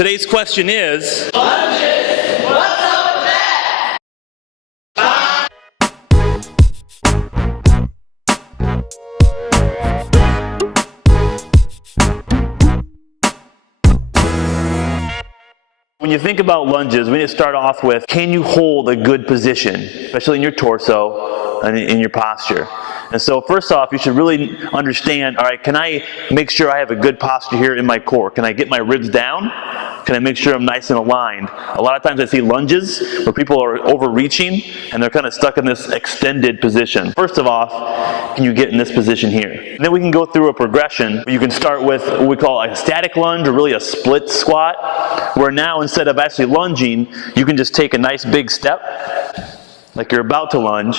Today's question is, lunges, what's up with that? when you think about lunges, we need to start off with, can you hold a good position, especially in your torso and in your posture? And so first off, you should really understand, all right, can I make sure I have a good posture here in my core? Can I get my ribs down? Can I make sure I'm nice and aligned? A lot of times I see lunges where people are overreaching and they're kind of stuck in this extended position. First of all, can you get in this position here? And then we can go through a progression. You can start with what we call a static lunge, or really a split squat, where now instead of actually lunging, you can just take a nice big step, like you're about to lunge,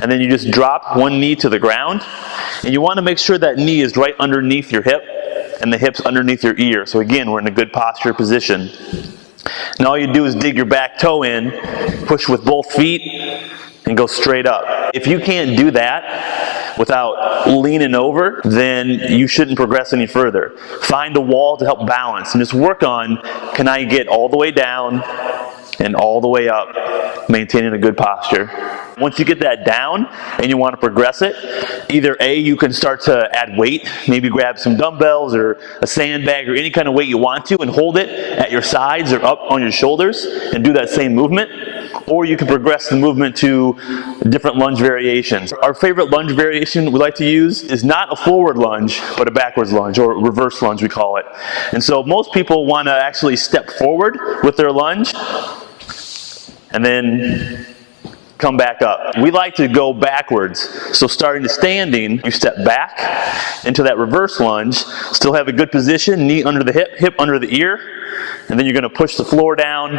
and then you just drop one knee to the ground. And you want to make sure that knee is right underneath your hip and the hips underneath your ear. So again, we're in a good posture position. And all you do is dig your back toe in, push with both feet, and go straight up. If you can't do that without leaning over, then you shouldn't progress any further. Find a wall to help balance and just work on, can I get all the way down and all the way up, maintaining a good posture. Once you get that down and you want to progress it, either A, you can start to add weight, maybe grab some dumbbells or a sandbag or any kind of weight you want to and hold it at your sides or up on your shoulders and do that same movement. Or you can progress the movement to different lunge variations. Our favorite lunge variation we like to use is not a forward lunge, but a backwards lunge, or reverse lunge we call it. And so most people want to actually step forward with their lunge and then come back up. We like to go backwards. So starting to standing, you step back into that reverse lunge, still have a good position, knee under the hip, hip under the ear, and then you're going to push the floor down,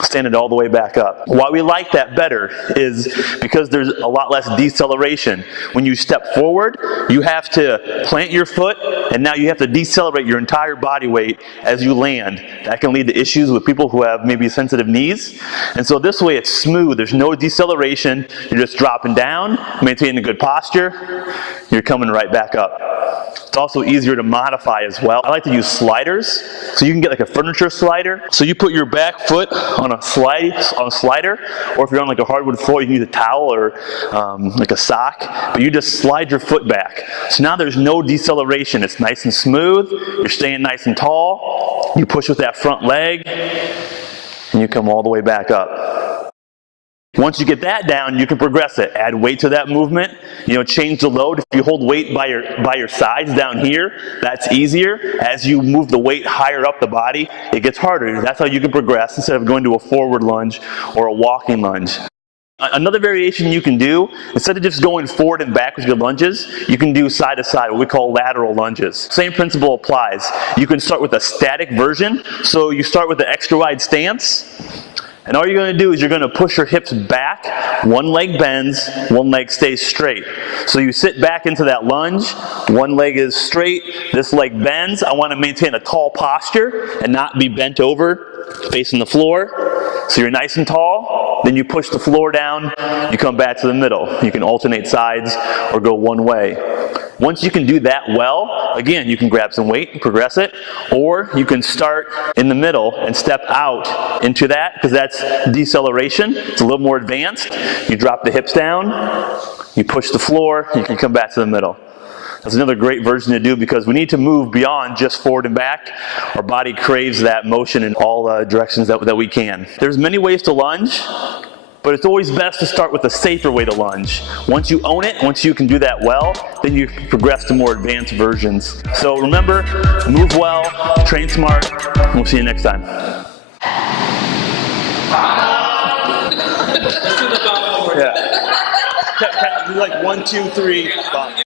stand it all the way back up. Why we like that better is because there's a lot less deceleration. When you step forward, you have to plant your foot, and now you have to decelerate your entire body weight as you land. That can lead to issues with people who have maybe sensitive knees. And so this way it's smooth. There's no deceleration. You're just dropping down, maintaining a good posture. You're coming right back up. It's also easier to modify as well. I like to use sliders. So you can get like a furniture slider. So you put your back foot on a slider, or if you're on like a hardwood floor, you can use a towel or like a sock, but you just slide your foot back. So now there's no deceleration. It's nice and smooth. You're staying nice and tall. You push with that front leg, and you come all the way back up. Once you get that down, you can progress it. Add weight to that movement. Change the load. If you hold weight by your sides down here, that's easier. As you move the weight higher up the body, it gets harder. That's how you can progress instead of going to a forward lunge or a walking lunge. Another variation you can do, instead of just going forward and back with your lunges, you can do side to side, what we call lateral lunges. Same principle applies. You can start with a static version. So you start with the extra wide stance. And all you're going to do is you're going to push your hips back, one leg bends, one leg stays straight. So you sit back into that lunge, one leg is straight, this leg bends. I want to maintain a tall posture and not be bent over, facing the floor. So you're nice and tall, then you push the floor down, you come back to the middle. You can alternate sides or go one way. Once you can do that well, again, you can grab some weight and progress it, or you can start in the middle and step out into that, because that's deceleration. It's a little more advanced. You drop the hips down, you push the floor, you can come back to the middle. That's another great version to do because we need to move beyond just forward and back. Our body craves that motion in all directions that we can. There's many ways to lunge, but it's always best to start with a safer way to lunge. Once you own it, once you can do that well, then you progress to more advanced versions. So remember, move well, train smart, and we'll see you next time. Yeah. Like 1, 2, 3, 5.